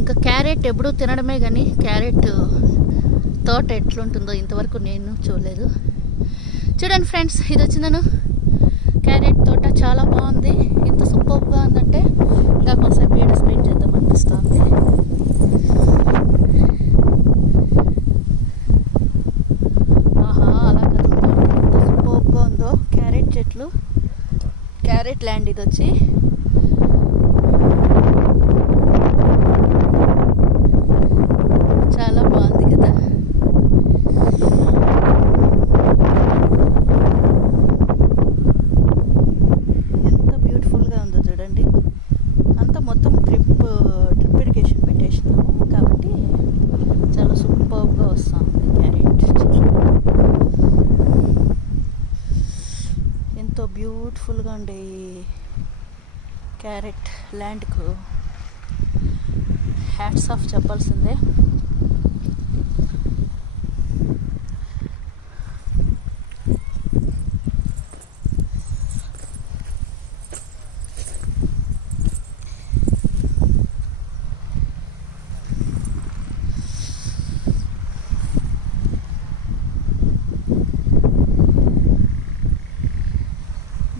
ఇంకా క్యారెట్ ఎప్పుడూ తినడమే కానీ క్యారెట్ తోట ఎట్లుంటుందో ఇంతవరకు నేను చూడలేదు. చూడండి ఫ్రెండ్స్, ఇది వచ్చిందను క్యారెట్ తోట చాలా బాగుంది. ఇంత సూపర్గా ఉందంటే ఇంకా కొంచెంసేపు వీడియో స్పెండ్ చేద్దాం అనిపిస్తుంది. ఆహా, అలా కదులుతుంది. ఎంత సూపర్గా ఉందో క్యారెట్ చెట్లు, క్యారెట్ ల్యాండ్ ఇది వచ్చి. చాలా బాగుంది కదా. ఎంత బ్యూటిఫుల్గా ఉందో చూడండి. అంతా మొత్తం డ్రిప్ ఇరిగేషన్ పెట్టేసినాము కాబట్టి చాలా సూపర్గా వస్తుంది క్యారెట్ చెట్లు. ఎంతో బ్యూటిఫుల్గా ఉండే క్యారెట్ ల్యాండ్కు హ్యాట్స్ ఆఫ్ చెప్పాల్సిందే.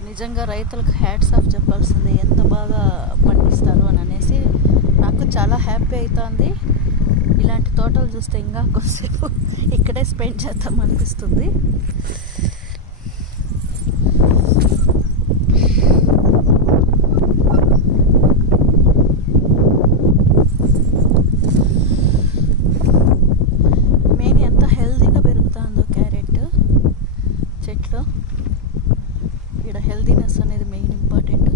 నిజంగా రైతులకు హ్యాట్స్ ఆఫ్ చెప్పాల్సిందే. ఎంత బాగా పండిస్తారు అని అనేసి నాకు చాలా హ్యాపీ అవుతుంది. ఇలాంటి తోటలు చూస్తే ఇంకా కొంచెంసేపు ఇక్కడే స్పెండ్ చేద్దాం అనిపిస్తుంది. మెయిన్ ఎంత హెల్తీగా పెరుగుతుందో క్యారెట్ చెట్లు. ఇక్కడ హెల్తీనెస్ అనేది మెయిన్ ఇంపార్టెంట్.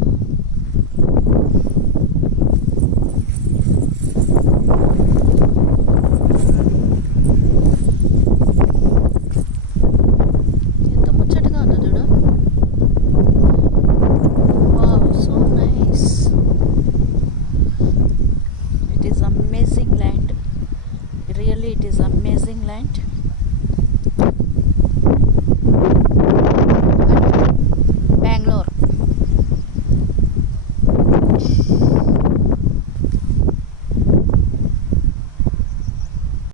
ఎంత ముచ్చటగా ఉందో చూడు. Wow, so nice. It is amazing land. Really it is amazing land.